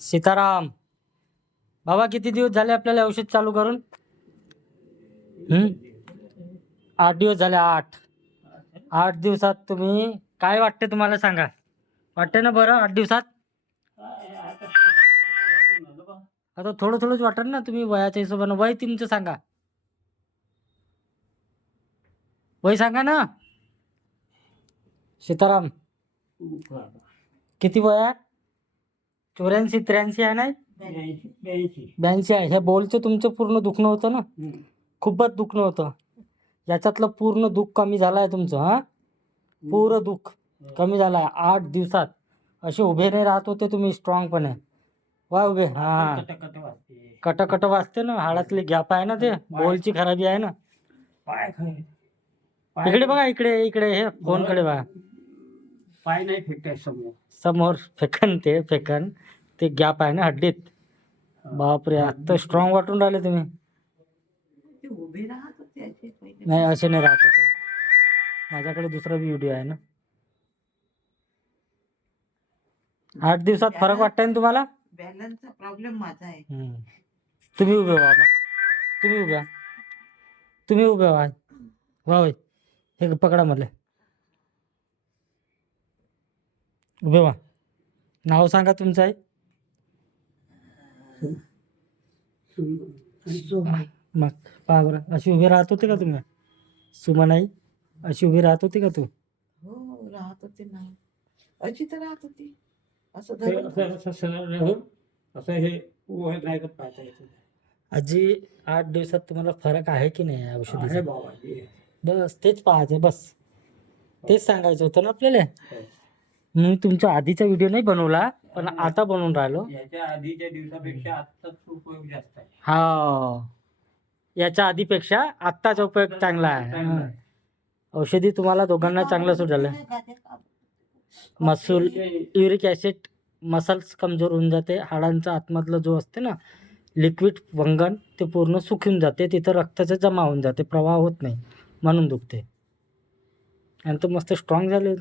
सीताराम. बाबा किती दिवस झाले आपल्याला औषध चालू करून? 8 दिवस झाले. 8 दिवसात तुम्ही काय वाटते तुम्हाला सांगा? वाटते ना बरं 8 दिवसात? आता थोडं थोडंच वाटेल ना. तुम्ही वयाच्या हिशोबानं वय तुमचं सांगा. वय सांगा ना सीताराम. किती वय आहे? 84 83 आहे ना? 82 आहे. हे बोलचं तुमचं पूर्ण दुखणं होतं ना, खूपच दुखणं होतं. याच्यातलं पूर्ण दुःख कमी झालं आहे तुमचं. हा, पूर्ण दुःख कमी झालं आहे 8 दिवसात. असे उभे नाही राहत होते तुम्ही स्ट्रॉंगपणे. वा उभे. हा, कट वाजते ना, हाडातली गॅप आहे ना, ते बोलची खराबी आहे ना. इकडे बघा, इकडे इकडे हे फोनकडे बघा. पाय नाही फेकाय समोर फेकन ते गॅप आहे ना हड्डीत. बापरे, आता स्ट्रॉंग वाटून राहिले तुम्ही. उभे राहत होते असे पहिले. नाही, असे नाही राहत होते. माझ्याकडे दुसरा व्हिडिओ आहे ना. 8 दिवसात फरक वाटतंय ना तुम्हाला? बॅलन्सचा प्रॉब्लेम माझा आहे. तुम्ही उभे व्हा मग. तुम्ही उभे व्हा. वा होय, हे पकडा मधले. उभे व्हा. नाव सांगा तुमचं आहे. मग पहा बरं, अशी उभी राहत होते का तुम्ही? सुमनाई, अशी उभी राहत होती का तू? हो, राहत होते ना. अशी तर राहत होती. असं हे धरून सरळ राहून असं हे वर नाही करत पाहता येत. आजी, 8 दिवसात तुम्हाला फरक आहे की नाही आहे औषधीचा? बाबा हे. बस तेच पाहायचं, बस तेच सांगायचं होतं ना आपल्याला. मी तुमच्या आधीचा व्हिडिओ नाही बनवला, पण आता बनवून राहिलो. याच्या आधीच्या दिवसापेक्षा आत्ताच उपयोग जास्त आहे. हा, याच्या आधीपेक्षा आत्ताचा उपयोग चांगला आहे. औषधी तुम्हाला दोघांना चांगलं सूट झालं. मसूल, युरिक ॲसिड, मसल्स कमजोर होऊन जाते. हाडांचा आतमधलं जो असते ना लिक्विड वंगण, ते पूर्ण सुकून जाते. तिथं रक्ताचं जमा होऊन जाते, प्रवाह होत नाही, म्हणून दुखते. आणि तो मस्त स्ट्रॉंग झाले.